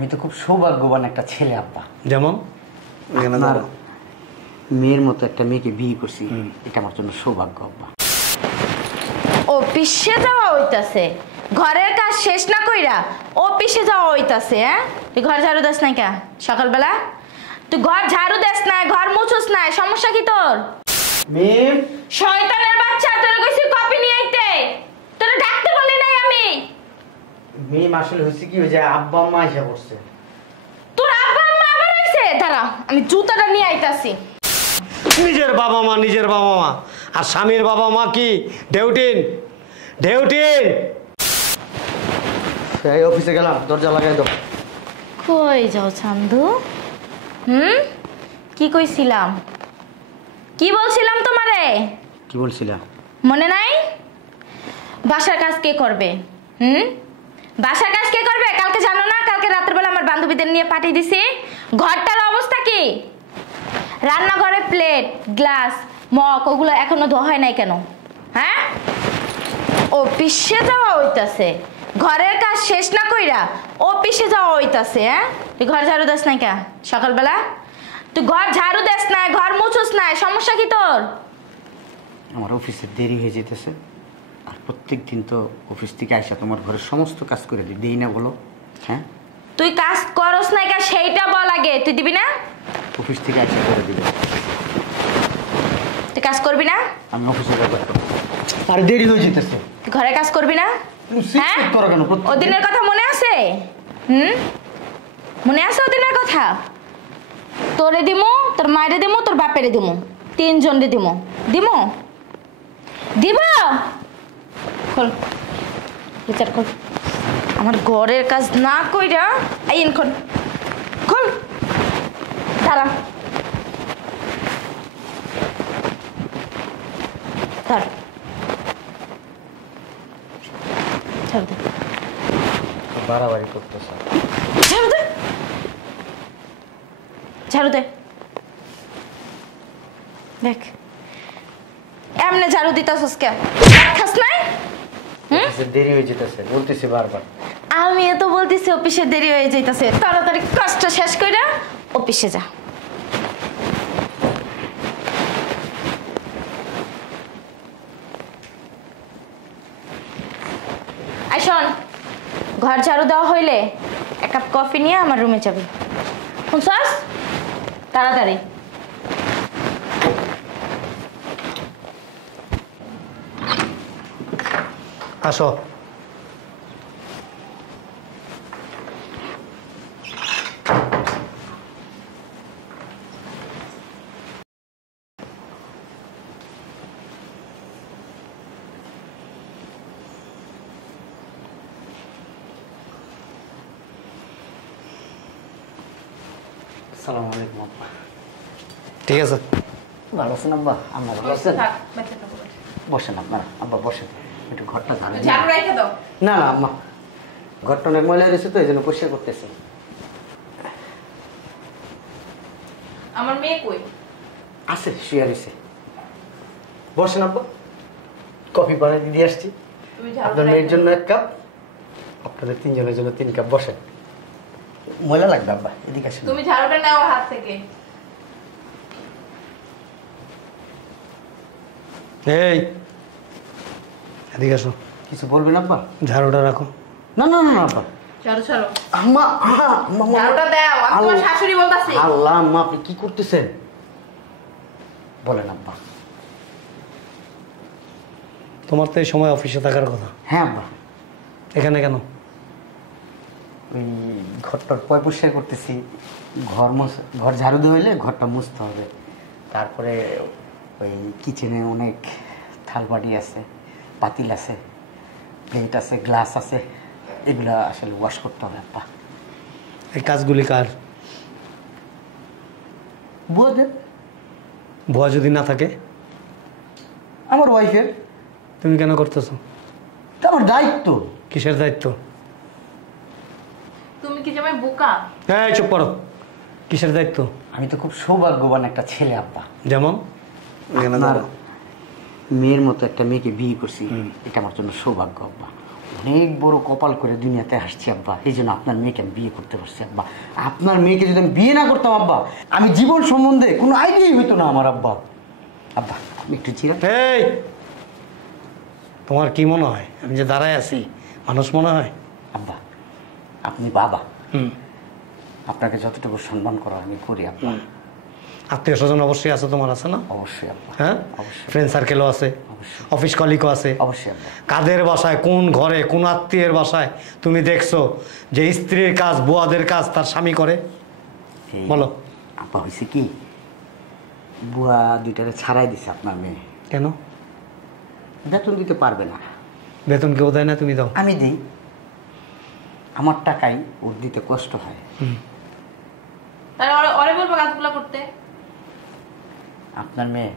আমি তো খুব সৌভাগ্যবান একটা ছেলে আব্বা। যেমন আপনার মেয়ের মতো একটা মেয়েকে বিয়ে করছি, এটা আমার জন্য সৌভাগ্য আব্বা। অফিসে যাওয়া হইতাছে, ঘরের কাজ শেষ না কইরা অফিসে যাওয়া হইতাছে। হ্যাঁ, তুই ঘর ঝাড়ু দেস নাই কা সকালবেলা? তুই ঘর ঝাড়ু দেস না, ঘর মুছস না, সমস্যা কি তোর? মেয়ে শয়তানের বাচ্চা, তোর কইছি কপি নিয়ে আইতে, তোর ডাকতে বলি নাই আমি। মেয়ে আসলে হয়েছে কি, ওই যে আব্বা আম্মা এসে পড়ছে। তোর আব্বা আম্মা আবার আইছে? দাঁড়া, আমি জুতাটা নিয়ে আইতাছি। নিজের বাবা মা আর স্বামীর বাবা মা কি ডেউটিন? এই অফিসে গেলাম, দরজা লাগাই দাও। কই যাও চান্দু? কি কইছিলাম, কি বলছিলাম তোমারে? কি বলছিলা মনে নাই? বাসার কাজ কে করবে? বাসার কাজ কে করবে কালকে জানো না? কালকে রাতের বেলা আমার বান্ধবীদের নিয়ে পাঠিয়ে দিছি। ঘরটার অবস্থা কি? রান্নাঘরে প্লেট গ্লাস মগ ওগুলো এখনো ধোয়া হয় নাই কেন? হ্যাঁ, অফিসে যাওয়া হইতাছে, ঘরের কাজ শেষ না কইরা অফিসে যাওয়া হইতাছে। হ্যাঁ, তুই ঘর ঝাড়ু দেস নাই কা সকালবেলা? তুই ঘর ঝাড়ু দেস না, ঘর মুছস না, সমস্যা কি তোর? আমার অফিসে দেরি হয়ে যেতেছে, আর প্রত্যেক দিন তো অফিস থেকে আসা তোমার ঘরের সমস্ত কাজ করে দিই না, বলো? হ্যাঁ, তুই কাজ করস নাই কা সেইটা বল আগে। তুই দিবি না? অফিস থেকে আসা করে দিবে। তুই কাজ করবি না? আমি অফিসে যাবো, আর দেরি হয়ে যেতেছে। তুই ঘরে কাজ করবি না? হ্যাঁ, ওদিনের কথা মনে আছে? মনে আছে ওদিনের কথা? তোরে দিমু, তোর মায়েরে দিমু, তোর বাপেরে দিমু, তিনজনরে দিমু। দিব খোল, বিচার খোল। আমার ঘরের কাজ না কইরা আইন খোল, দাঁড়া ধর, ছাড় দে, বাড়াবাড়ি করতেছে। ঝাড়ু দে। দেখ এমনে ঝাড়ু দিতাছস কে? খাস নাই? দেরি হয়ে যেতেছে বলতেছি বারবার। আমি তো বলতেছি অফিসে দেরি হয়ে যাইতাছে, তাড়াতাড়ি কাজটা শেষ কইরা অফিসে যা। আই শোন, ঘর ঝাড়ু দেওয়া হইলে এক কাপ কফি নিয়ে আমার রুমে যাবি, শুনছস? তাড়াতাড়ি। আসো। আসসালামু আলাইকুম আব্বা। ঠিক আছে, ভালো আছেন আব্বা? আপনারা বসেন, বসেন আপনারা। আব্বা বসেন, একটু ঘরটা ঝাড়ু রেখে দাও। না না আম্মা, ঘরটা অনেক ময়লা হয়েছে তো এই জন্য পরিষ্কার করতেছি। আমার মেয়ে কই? আছে, শুয়ে রয়েছে। বসেন আব্বা, কফি বানিয়ে দিয়ে আসছি। আপনার মেয়ের জন্য 1 কাপ, আপনাদের 3 জনের জন্য 3 কাপ। বসেন, ময়লা লাগবে আব্বা, এদিকে আসেন। তুমি ঝাড়ুটা নাও হাত থেকে। এই এদিকে আসো। কিছু বলবেন আব্বা? ঝাড়ুটা রাখো। না না না আব্বা। ঝাড়ু ছাড়ো আম্মা, ঝাড়ুটা দাও। আমি তোমার শাশুড়ি বলতাছি। আল্লাহ আম্মা, আপনি কি করতেছেন? বলেন আব্বা। তোমার তো এই সময় অফিসে থাকার কথা। হ্যাঁ আব্বা। এখানে কেন? ওই ঘরটার পরিষ্কার করতেছি। ঘর ঝাড়ু দিয়ে হইলে ঘরটা মুছতে হবে। তারপরে ওই কিচেনে অনেক থালবাটি আছে, পাতিল আছে, প্লেট আছে, গ্লাস আছে, এগুলো আসলে ওয়াশ করতে হবে আব্বা। এই কাজগুলি কার? বুয়াদের। ভুয়া যদি না থাকে? আমার ওয়াইফের। তুমি কেন করতেছো? আমার দায়িত্ব। কিসের দায়িত্ব? তুমি কি জামাই বোকা? এই চুপ করো। কিসের দায়িত্ব? আমি তো খুব সৌভাগ্যবান একটা ছেলে আব্বা। যেমন আপনার মেয়ের মতো একটা মেয়েকে বিয়ে করছি, এটা আমার জন্য সৌভাগ্য আব্বা। অনেক বড় কপাল করে দুনিয়াতে আসছি আব্বা, এই জন্য আপনার মেয়েকে আমি বিয়ে করতে পারছি আব্বা। আপনার মেয়েকে যদি আমি বিয়ে না করতাম আব্বা, আমি জীবন সম্বন্ধে কোনো আইডিয়াই হইতো না আমার আব্বা। আব্বা আপনি একটু চিরা। এই তোমার কি মনে হয় আমি যে দাঁড়ায় আছি মানুষ মনে হয়? আব্বা আপনি বাবা, হুম। আপনাকে যতটুকু সম্মান করা আমি করি আব্বা। আত্মীয় স্বজন অবশ্যই আছে, তোমার আছে না? অবশ্যই আব্বা, হ্যাঁ, অবশ্যই ফ্রেন্ড সার্কেলও আছে, অবশ্যই অফিস কলিগও আছে। অবশ্যই আব্বা। কাদের বাসায়, কোন ঘরে, কোন আত্মীয়ের বাসায় তুমি দেখছো যে স্ত্রীর কাজ, বুয়াদের কাজ তার স্বামী করে? এই বলো। আব্বা হয়েছে কি, বুয়া দুইটারে ছাড়াই দিছে আপনার মেয়ে, কেন? বেতন দিতে পারবে না। বেতন কেউ দেয় না, তুমি দাও? আমি দিই, আমার টাকাই ওর দিতে কষ্ট হয়। তাহলে ওরে বলবো কাজগুলো করতে। আপনার মেয়ে,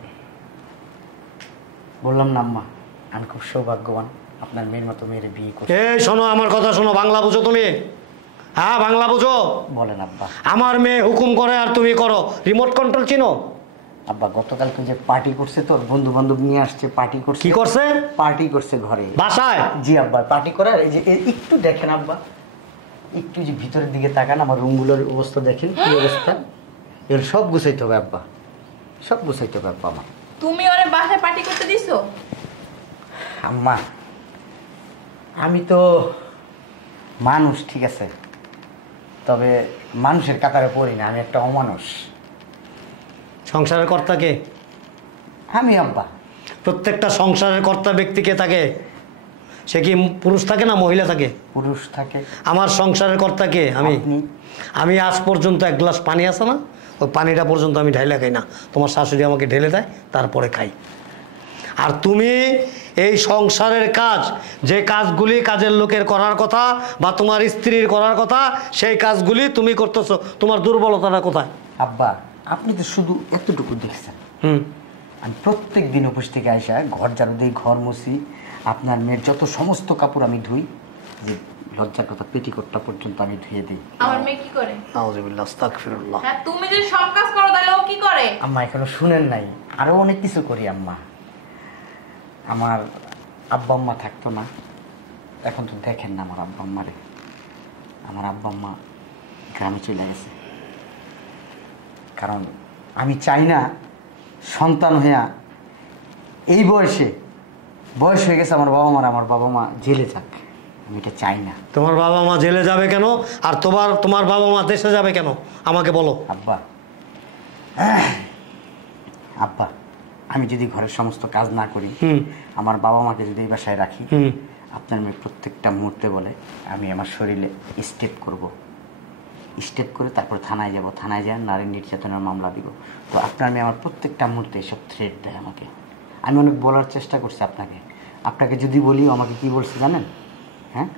বললাম না আম্মা, আমি খুব সৌভাগ্যবান, আপনার মেয়ের মতো মেয়ের বিয়ে করছি। এই শোনো, আমার কথা শোনো, বাংলা বুঝো তুমি? হ্যাঁ বাংলা বুঝো? বলেন আব্বা। আমার মেয়ে হুকুম করে আর তুমি করো, রিমোট কন্ট্রোল চিনো? আব্বা গতকালকে যে পার্টি করছে, তোর বন্ধু বান্ধব নিয়ে আসছে, পার্টি করছে। কি করছে? পার্টি করছে ঘরে, বাসায়? জি আব্বা, পার্টি করার এই যে একটু দেখেন আব্বা, একটু যে ভিতরের দিকে তাকান, আমার রুমগুলোর অবস্থা দেখেন কি অবস্থা। এগুলো সব গুছাইতে হবে আব্বা, সব গুছাইতে হবে আব্বা আমার। তুমি ওরে বাসায় পার্টি করতে দিছো? আম্মা আমি তো মানুষ, ঠিক আছে, তবে মানুষের কাতারে পড়ি না, আমি একটা অমানুষ। সংসারের কর্তা কে? আমি আব্বা। প্রত্যেকটা সংসারের কর্তা ব্যক্তি কে থাকে? সে কি পুরুষ থাকে না মহিলা থাকে? পুরুষ থাকে। আমার সংসারের কর্তা কে? আমি। আপনি। আমি আজ পর্যন্ত এক গ্লাস পানি আছে না, ওই পানিটা পর্যন্ত আমি ঢাইলে খাই না, তোমার শাশুড়ি আমাকে ঢেলে দেয়, তারপরে খাই। আর তুমি এই সংসারের কাজ, যে কাজগুলি কাজের লোকের করার কথা বা তোমার স্ত্রীর করার কথা, সেই কাজগুলি তুমি করতেছো। তোমার দুর্বলতাটা কোথায়? আব্বা আপনি তো শুধু এতটুকু দেখছেন, আমি প্রত্যেক দিন অফিস থেকে আসা ঘর ঝাড়ু দিই, ঘর মুছি, আপনার মেয়ের যত সমস্ত কাপড় আমি ধুই, যে লজ্জার কথা পেটিকোটটা পর্যন্ত আমি ধুয়ে দিই। আমার মেয়ে কি করে? নাউযুবিল্লাহ, আস্তাগফিরুল্লাহ। হ্যাঁ, তুমি যদি সব কাজ করো তাহলে ও কি করে? আম্মা এখনো শুনেন নাই, আরো অনেক কিছু করি আম্মা। আমার আব্বা আম্মা থাকতো না, এখন তো দেখেন না আমার আব্বা আম্মারে। আমার আব্বা আম্মা গ্রামে চলে গেছে, কারণ আমি চাই না সন্তান হইয়া এই বয়স হয়ে গেছে আমার বাবা মা জেলে যাক, আমি এটা চাই না। তোমার বাবা মা জেলে যাবে কেন? আর তোমার বাবা মা দেশে যাবে কেন? আমাকে বলো। আব্বা আব্বা আমি যদি ঘরের সমস্ত কাজ না করি, আমার বাবা মাকে যদি এই বাসায় রাখি, আপনার মেয়ে প্রত্যেকটা মুহূর্তে বলে আমি আমার শরীরে স্টেপ করব, স্টেপ করে তারপর থানায় যাব, থানায় যাই নারী নির্যাতনের মামলা দিব। তো আপনার মেয়ে আমার প্রত্যেকটা মুহূর্তে এসব থ্রেট দেয় আমাকে। আমি অনেক বলার চেষ্টা করছি আপনাকে যদি বলি, আমাকে কি বলছে জানেন? হ্যাঁ,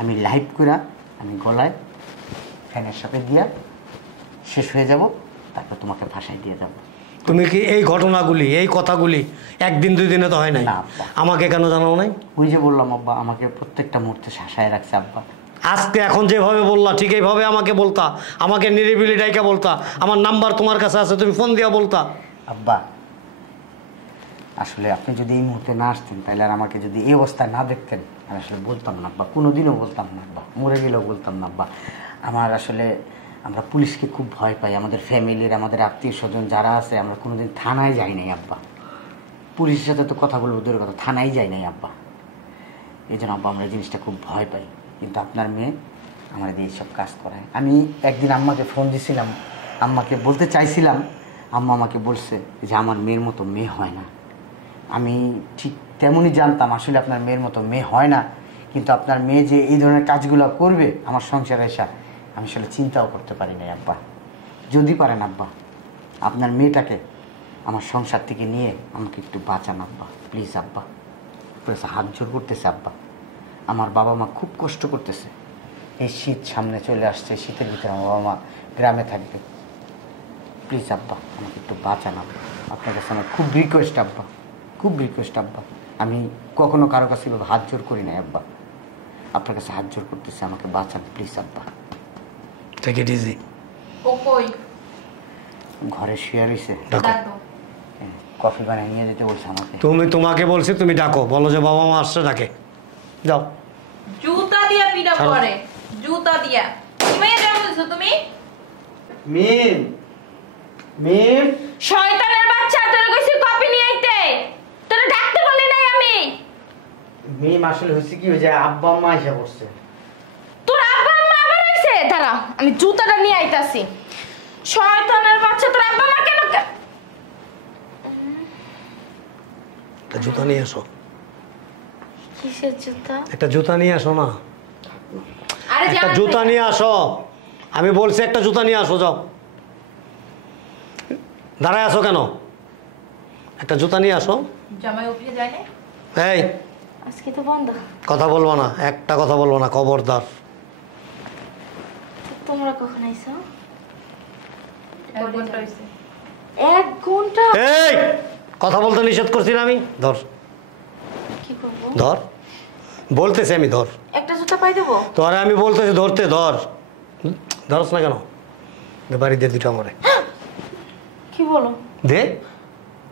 আমি লাইভ করে আমি গলায় ফ্যানের সাথে দিয়া শেষ হয়ে যাব, তারপর তোমাকে ভাষায় দিয়ে যাব। তুমি কি এই ঘটনাগুলি, এই কথাগুলি একদিন দুই দিনে তো হয় নাই? না আব্বা। আমাকে কেন জানাও নাই? ওই যে বললাম আব্বা, আমাকে প্রত্যেকটা মুহূর্তে শাসায় রাখছে আব্বা। আজকে এখন যেভাবে বললা ঠিক এইভাবে আমাকে বলতা, আমাকে নিরিবিলি ডাইকা বলতা, আমার নাম্বার তোমার কাছে আছে, তুমি ফোন দিয়া বলতা। আব্বা আসলে আপনি যদি এই মুহূর্তে না আসতেন, তাহলে আর আমাকে যদি এই অবস্থায় না দেখতেন, আমি আসলে বলতাম না আব্বা, কোনোদিনও বলতাম না আব্বা, মরে গেলেও বলতাম না আব্বা। আমার আসলে আমরা পুলিশকে খুব ভয় পাই, আমাদের ফ্যামিলির, আমাদের আত্মীয় স্বজন যারা আছে, আমরা কোনোদিন থানায় যাই নাই আব্বা। পুলিশের সাথে তো কথা বলবো দূরের কথা, থানায় যাই নাই আব্বা। এই জন্য আব্বা আমরা এই জিনিসটা খুব ভয় পাই। কিন্তু আপনার মেয়ে আমার দিয়ে এইসব কাজ করায়। আমি একদিন আম্মাকে ফোন দিয়েছিলাম, আম্মাকে বলতে চাইছিলাম, আম্মা আমাকে বলছে যে আমার মেয়ের মতো মেয়ে হয় না। আমি ঠিক তেমনই জানতাম আসলে আপনার মেয়ের মতো মেয়ে হয় না, কিন্তু আপনার মেয়ে যে এই ধরনের কাজগুলো করবে আমার সংসারে এসে, আমি আসলে চিন্তাও করতে পারি নাই আব্বা। যদি পারেন আব্বা, আপনার মেয়েটাকে আমার সংসার থেকে নিয়ে আমাকে একটু বাঁচান আব্বা, প্লিজ আব্বা। প্লিজ হাত জোর করতেছে আব্বা, আমার বাবা মা খুব কষ্ট করতেছে। এই শীত সামনে চলে আসছে, শীতের ভিতরে আমার বাবা মা গ্রামে থাকবে। প্লিজ আব্বা আমাকে একটু বাঁচান আব্বা, আপনার কাছে আমার খুব রিকোয়েস্ট আব্বা, খুব রিকোয়েস্ট আব্বা। আমি কখনো কারো কাছে এভাবে হাত জোর করি নাই আব্বা, আপনার কাছে হাত জোর করতেছে, আমাকে বাঁচান প্লিজ আব্বা। Take it easy. ও কই? ঘরে শুয়ে রয়েছে, ডাকো। কফি বানিয়ে নিয়ে যেতে বলছে আমাকে। তোমাকে বলছি তুমি ডাকো, বলো যে বাবা মা আসছে, ডাকে যাও। জুতা দিয়া পিটা ছাড়ো। পরে, জুতা দিয়া। কি মেয়ে জন্ম দিছো তুমি? মিম মিম শয়তানের বাচ্চা, তোর কইছি কপি নিয়ে আইতে, তোর ডাকতে বলি নাই আমি। মিম আসলে হয়েছে কি, ওই যে আব্বা আম্মা এসে পড়ছে। তোর আব্বা আম্মা আবার আইছে, দাঁড়া আমি জুতাটা নিয়ে আইতাছি। শয়তানের বাচ্চা, তোর আব্বা মা কেন একটা জুতা নিয়ে আসো, কিসের জুতা? একটা জুতা নিয়ে আসো না, আরে একটা জুতা নিয়ে আসো। আমি বলছি একটা জুতা নিয়ে আসো, যাও। দাঁড়ায় আসো কেন? একটা জুতা নিয়ে আসো। জামাই অফিসে যায় না এই আজকে, তো বন্ধ। কথা বলবো না, একটা কথা বলবো না, খবরদার। তোমরা কখন আইছো? 1 ঘন্টা হইছে। 1 ঘন্টা? এই কথা বলতে নিষেধ করছি না আমি? ধর কি করবো? ধর, বলতেছি আমি, ধর। একটা জুতা পাই দেবো? তোরে আমি বলতেছি ধরতে, ধর। ধরস না কেন? দে বাড়ি দে দুটো আমারে কি বলো? দে।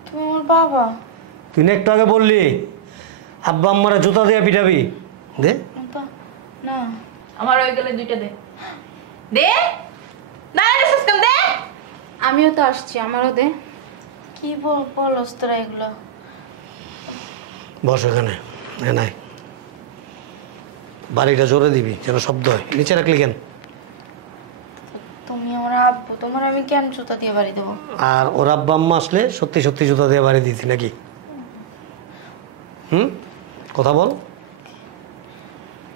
তুমি আমার বাবা। তুই না একটু আগে বললি আব্বা আম্মারা জুতা দিয়ে পিটাবি, দে। না, আমার হয়ে গেলে 2টা দে। দে। না রিসাস কেন দে? আমিও তো আসছি, আমারও দে। কি বলস তোরা এগুলো? বস এখানে, এ নাই, বাড়িটা জোরে দিবি যেন শব্দ হয়। নিচে রাখলি কেন? তুমি আমার আব্বু, তোমার আমি কেন জুতা দিয়ে বাড়ি দেবো? আর ওর আব্বা আম্মা আসলে সত্যি সত্যি জুতা দিয়ে বাড়ি দিতি নাকি? কথা বল।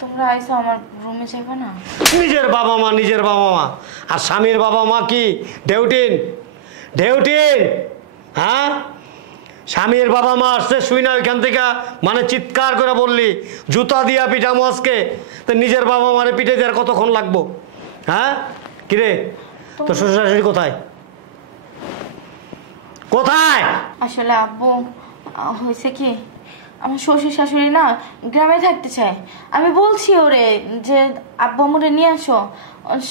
তোমরা আইসো, আমার রুমে যাবে না? নিজের বাবা মা, নিজের বাবা মা, আর স্বামীর বাবা মা কি ডেউটিন? ডেউটিন, হ্যাঁ? স্বামীর বাবা মা আসছে, শুই না ওইখান থেকে মানে চিৎকার করে বললি জুতা দিয়া পিঠামো আজকে, তো নিজের বাবা মারে পিঠে দেওয়ার কতক্ষণ লাগবো? হ্যাঁ কিরে, তোর শ্বশুর শাশুড়ি কোথায়? কোথায়? আসলে আব্বু, হয়েছে কি, আমার শ্বশুর শাশুড়ি না গ্রামে থাকতে চায়। আমি বলছি ওরে যে আব্বু আমরে নিয়ে আসো,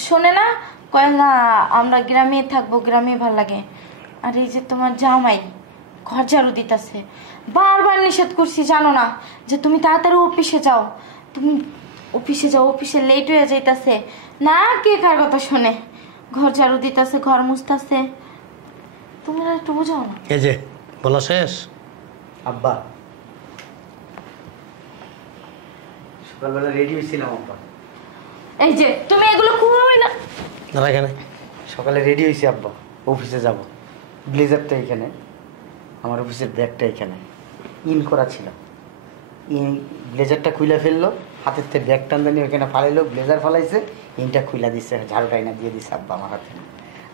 শোনে না, কয় না আমরা গ্রামে থাকবো, গ্রামে ভাল লাগে। আর এই যে তোমার জামাই ঘর ঝাড়ু দিতেছে, বারবার নিষেধ করছি, জানো না যে তুমি তাড়াতাড়ি অফিসে যাও, তুমি অফিসে যাও, অফিসে লেট হয়ে যাইতাছে না, কে কার কথা শোনে? ঘর ঝাড়ু দিতেছে, ঘর মুছতেছে, তুমি একটু বোঝাও না। এই যে বলা শেষ? আব্বা সকালবেলা রেডি হয়েছিলাম আব্বা। এই যে তুমি এগুলো করোই না। দাঁড়া এখানে। সকালে রেডি হয়েছি আব্বা, অফিসে যাব। ব্লেজারটা এখানে, আমার অফিসের ব্যাগটা এখানে ইন করা ছিল। ইন ব্লেজারটা খুইলা ফেললো, হাতের থেকে ব্যাগ টান নিয়ে ওখানে ফালাইলো, ব্লেজার ফালাইছে, ইনটা খুইলা দিচ্ছে, ঝাড়ুটা এনে দিয়ে দিচ্ছে আব্বা আমার হাতে।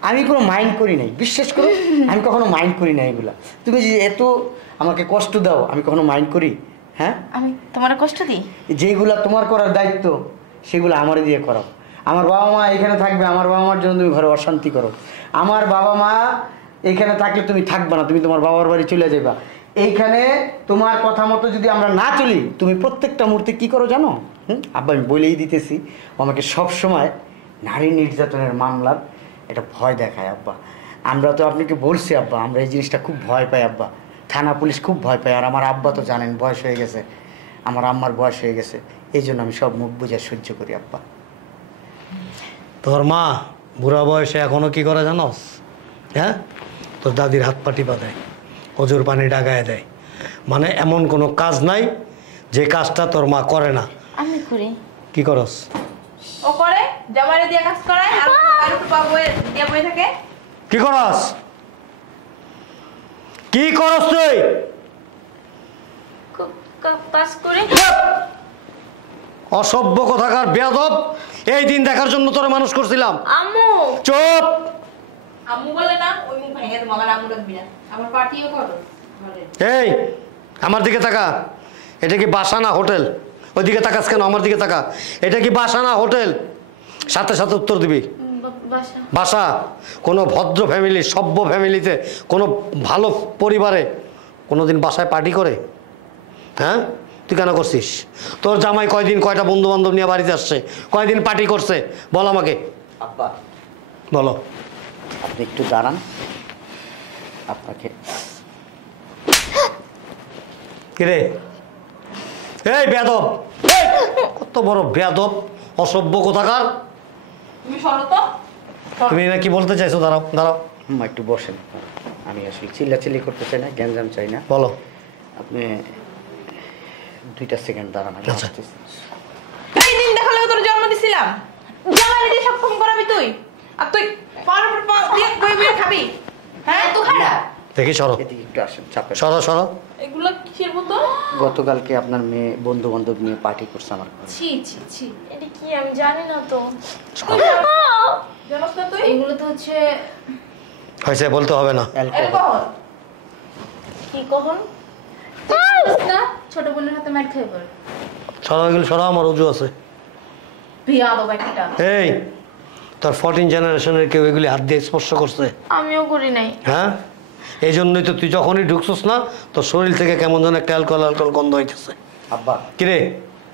আমি কোনো মাইন্ড করি নাই, বিশ্বাস করো, আমি কখনো মাইন্ড করি না এগুলা। তুমি যে এত আমাকে কষ্ট দাও, আমি কখনো মাইন্ড করি? হ্যাঁ, আমি তোমার কষ্ট দিই? যেগুলা তোমার করার দায়িত্ব সেগুলো আমারে দিয়ে করো। আমার বাবা মা এখানে থাকবে, আমার বাবা মার জন্য তুমি ঘরে অশান্তি করো। আমার বাবা মা এখানে থাকলে তুমি থাকবে না, তুমি তোমার বাবার বাড়ি চলে যাবা। এইখানে তোমার কথা মতো যদি আমরা না চলি, তুমি প্রত্যেকটা মুহূর্তে কি করো জানো? আব্বা আমি বলেই দিতেছি, আমাকে সব সময় নারী নির্যাতনের মামলার এটা ভয় দেখায় আব্বা। আমরা তো আপনাকে বলছি আব্বা, আমরা এই জিনিসটা খুব ভয় পাই আব্বা, থানা পুলিশ খুব ভয় পায়। আর আমার আব্বা তো জানেন বয়স হয়ে গেছে, আমার আম্মার বয়স হয়ে গেছে, এই জন্য আমি সব মুখ বুঝে সহ্য করি আব্বা। তোর মা বুড়া বয়সে এখনো কি করে জানোস? হ্যাঁ, তোর দাদির হাত পা টিপা দেয়, অজুর পানি ডাগায় দেয়, মানে এমন কোনো কাজ নাই যে কাজটা তোর মা করে না। আমি করি। কি করস? ও করে, জামাইরে দিয়ে কাজ করায়, আর একটু পাবো দিয়ে বই থাকে। কি করস? কি করস তুই? কাজ করি। অসভ্য কথাকার বেয়াদব! এই দিন দেখার জন্য তোরা মানুষ করছিলাম। আম্মু চুপ! আম্মু বলে না, ওই মুখ ভেঙে দেবো, আমার আম্মু রাখবি না। আমার পার্টিও করো ঘরে। এই আমার দিকে তাকা। এটা কি বাসা না হোটেল? ওইদিকে তাকাস কেন? আমার দিকে তাকা। এটা কি বাসা না হোটেল? সাথে সাথে উত্তর দিবি। বাসা। বাসা। কোনো ভদ্র ফ্যামিলি, সভ্য ফ্যামিলিতে, কোনো ভালো পরিবারে কোনোদিন বাসায় পার্টি করে? হ্যাঁ, তুই কেন করছিস? তোর জামাই কয়দিন কয়টা বন্ধু বান্ধব নিয়ে বাড়িতে আসছে, কয়দিন পার্টি করছে, বল আমাকে। আব্বা বলো। আপনি একটু দাঁড়ান, আপনাকে কিরে এই বেয়াদব, এই, কত বড় বেয়াদব, অসভ্য কোথাকার। তুমি সরো তো। সরো। তুমি না কি বলতে চাইছো? দাঁড়াও দাঁড়াও, আম্মা একটু বসেন। আমি আসলে চিল্লাচিল্লি করতে চাই না, গ্যাঞ্জাম চাই না। বলো। আপনি 2টা সেকেন্ড দাঁড়ান, আমি আচ্ছা। আসতেছি। এই দিন দেখালে তোর জন্ম দিছিলাম, জামাই দিয়ে সব কাম করাবি তুই, আর তুই পার উপর পা দিয়ে বই বই খাবি। হ্যাঁ তো খারাপ। দেখি সরো, এদিকে একটু আসেন, চাপেন। সরো সরো। এগুলো কিসের মতো? গতকালকে আপনার মেয়ে বন্ধু বান্ধব নিয়ে পার্টি করছে আমার ঘরে। ছি ছি ছি। এটা কি আমি জানি না তো। জানোস না তুই? এগুলো তো হচ্ছে হয়েছে, বলতে হবে না। অ্যালকোহল। কি কখন না ছোট বোনের হাতে মার খেয়ে পড়। সরো, এগুলো সরো, আমার উজু আছে। বিয়াদব একটা। এই তোর 14 জেনারেশনের কেউ এগুলি হাত দিয়ে স্পর্শ করছে? আমিও করি নাই। হ্যাঁ, এই জন্যই তো তুই যখনই ঢুকছিস না, তোর শরীর থেকে কেমন যেন একটা অ্যালকোহল অ্যালকোহল গন্ধ হইতেছে। আব্বা, কিরে?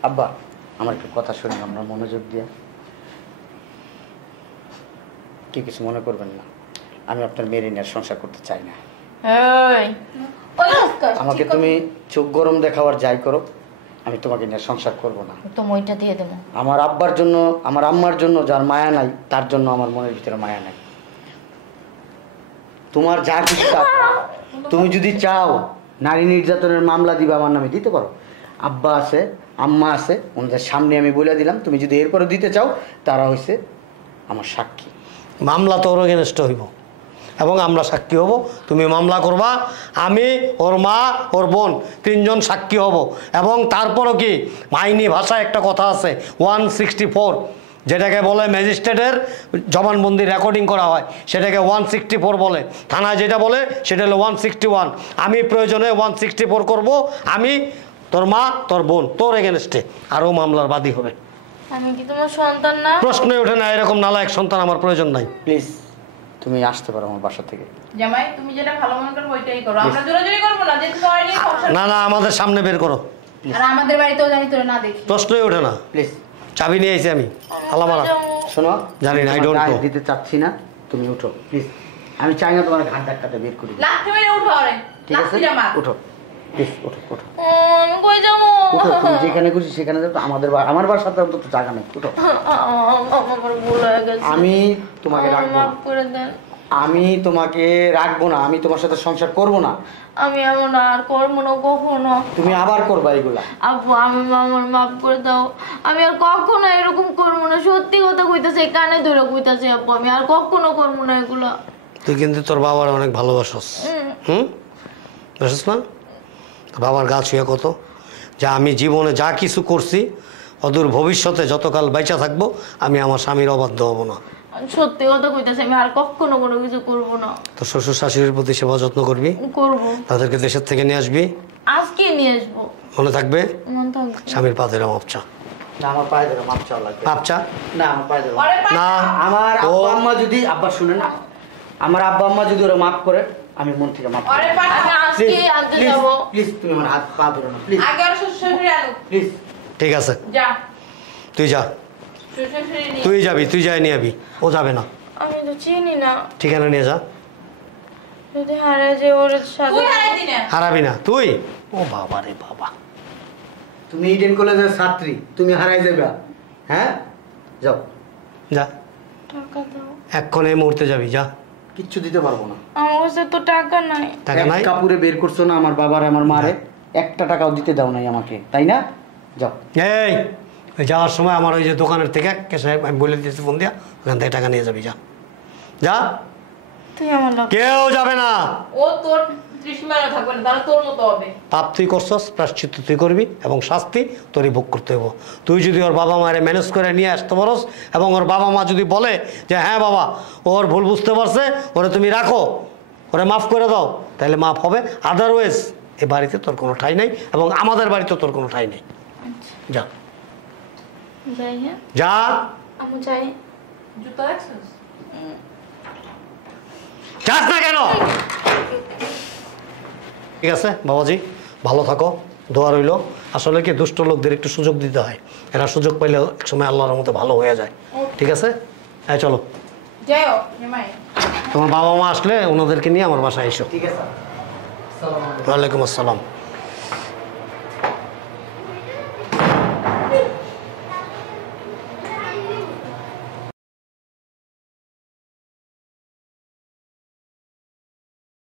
আব্বা, আমার একটু কথা শুনুন, আপনার মনোযোগ দিয়ে। কি কিছু মনে করবেন না, আমি আপনার মেয়ের নিয়ে আর সংসার করতে চাই না। এই ওই আমাকে তুমি চোখ গরম দেখাবার যাই করো, আমি তোমাকে নিয়ে সংসার করব না। তো মইটা দিয়ে দেবো। আমার আব্বার জন্য, আমার আম্মার জন্য যার মায়া নাই, তার জন্য আমার মনের ভিতরে মায়া নাই। তোমার যা কিছু তা করো। তুমি যদি চাও নারী নির্যাতনের মামলা দিবা আমার নামে, দিতে পারো। আব্বা আছে, আম্মা আছে, ওনাদের সামনে আমি বলে দিলাম। তুমি যদি এরপরে দিতে চাও, তারা হইছে আমার সাক্ষী। মামলা তো ওর এগেনস্ট হইব এবং আমরা সাক্ষী হব। তুমি মামলা করবা, আমি, ওর মা, ওর বোন 3 জন সাক্ষী হব। এবং তারপরও কি আইনি ভাষায় একটা কথা আছে 164, যেটাকে বলে ম্যাজিস্ট্রেটের জবানবন্দি রেকর্ডিং করা হয়, সেটাকে 164 বলে। থানায় যেটা বলে সেটা হলো 161। আমি প্রয়োজনে 164 করব। আমি, তোর মা, তোর বোন, তোর এগেনস্টে আরও মামলার বাদী হবে। আমি কি তোমার সন্তান না? প্রশ্নই ওঠে না, এরকম নালায়ক সন্তান আমার প্রয়োজন নাই। প্লিজ তুমি আসতে পারো আমার বাসা থেকে। জামাই তুমি যেটা ভালো মনে করো ওইটাই করো, আমরা জোরাজুরি করবো না, যে তোমার নিয়ে সংসার। না না, আমাদের সামনে বের করো, আর আমাদের বাড়িতেও জানি তোরা না দেখি। প্রশ্নই ওঠে না। প্লিজ চাবি নিয়ে আইছি আমি, তালা মারা। শোনো, জানি না, I তোমার don't গায়ে know. দিতে চাচ্ছি না, তুমি উঠো প্লিজ। আমি চাই না তোমার ঘাট ধাক্কাতে বের করি। লাথি মেরে উঠো আরে। ঠিক আছে, লাথি জামা। উঠো প্লিজ, উঠো উঠো আমি কই যাবো? উঠো। তুমি যেখানে খুশি সেখানে যাও, তো আমাদের আমার বাসাতে অন্তত জায়গা নেই। উঠো। আমার ভুল হয়ে গেছে। আমি তোমাকে রাখবো না, মাফ করে দেন। আমি তোমাকে রাখবো না, আমি তোমার সাথে সংসার করব না। আমি এমন আর করবো না কখনো। তুমি আবার করবা এগুলা। আপু আমি আমার মাফ করে দাও। আমি আর কখনো এরকম করবো না। সত্যি কথা কইতাছে, কানে ধরে কইতাছে আপু, আমি আর কখনো করবো না এগুলা। তুই কিন্তু তোর বাবার অনেক ভালোবাসস। বুঝছিস না? তোর বাবার গা ছুঁয়ে কত যে আমি জীবনে যা কিছু করছি, অদূর ভবিষ্যতে যতকাল বেঁচে থাকবো, আমি আমার স্বামীর অবাধ্য হব না। আমি সত্যি কথা কইতাছে, আমি আর কখনো কোনো কিছু করবো না। তোর শ্বশুর শাশুড়ির প্রতি সেবা যত্ন করবি, করবো। তাদেরকে দেশের থেকে নিয়ে আসবি, আজকে নিয়ে আসবো। মনে থাকবে। মন থাকবে। স্বামীর পা ধরে মাপ চা, না আমার পায়ে ধরে মাপ চাওয়া লাগবে। মাপ চা। না আমার পায়ে ধরে ওরে পা- না, আমার ও আব্বা আম্মা যদি, আব্বা শুনে না, আমার আব্বা আম্মা যদি ওরা মাফ করে, আমি মন থেকে মাফ ওরে করি। পা- আমি আজকে আনতে যাবো। প্লিজ তুমি আমার হাত পা ধরো না, প্লিজ আগে ওর শ্বশুর আনো। প্লিজ। ঠিক আছে, যা তুই যা, শ্বশুর নিয়ে। তুই যাবি, তুই যাই নিয়ে যাবি, ও যাবে না। আমি তো চিনি না। ঠিকানা নিয়ে যা। যদি হারে যে ওর সাথে। তুই হারাই দিনে। হারাবি না তুই। ও বাবা রে বাবা, তুমি ইডেন কলেজের ছাত্রী, তুমি হারাই যাবে। হ্যাঁ যাও, যা টাকা দাও। এক্ষণ এই মুহূর্তে যাবি, যা। কিচ্ছু দিতে পারবো না। আমার কাছে তো টাকা নাই। টাকা এক নাই? কাপুরে বের করছো না আমার বাবার আমার মারে, একটা টাকাও দিতে দাও নাই আমাকে, তাই না? যাও। এই ওই যাওয়ার সময় আমার ওই যে দোকানের থেকে কেসে আমি বলে দিয়েছি ফোন দিয়া, ওখান থেকে টাকা নিয়ে যাবি, যা যা। তুই আমার লোক। কেউ যাবে না। ও তোর ত্রিসীমানা থাকবে না, তাহলে তোর মতো হবে। পাপ তুই করছস, প্রায়শ্চিত্ত তুই করবি এবং শাস্তি তোরই ভোগ করতে হইব। তুই যদি ওর বাবা মায়ের ম্যানেজ করে নিয়ে আসতে পারস এবং ওর বাবা মা যদি বলে যে হ্যাঁ বাবা ওর ভুল বুঝতে পারছে, ওরে তুমি রাখো, ওরে মাফ করে দাও, তাহলে মাফ হবে। আদারওয়াইজ এ বাড়িতে তোর কোনো ঠাঁই নেই এবং আমাদের বাড়িতে তোর কোনো ঠাঁই নেই। যা যাই। হ্যাঁ যা। আমি যাই। জুতা দেখছিস? যাস না কেন? ঠিক আছে বাবাজি, ভালো থাকো, দোয়া রইল। আসলে কি দুষ্ট লোকদের একটু সুযোগ দিতে হয়, এরা সুযোগ পাইলে এক সময় আল্লাহর মতো ভালো হয়ে যায়। ঠিক আছে, হ্যাঁ চলো। যাইও জামাই। তোমার বাবা মা আসলে ওনাদেরকে নিয়ে আমার বাসায় এসো। ঠিক আছে। ওয়ালাইকুম আসসালাম।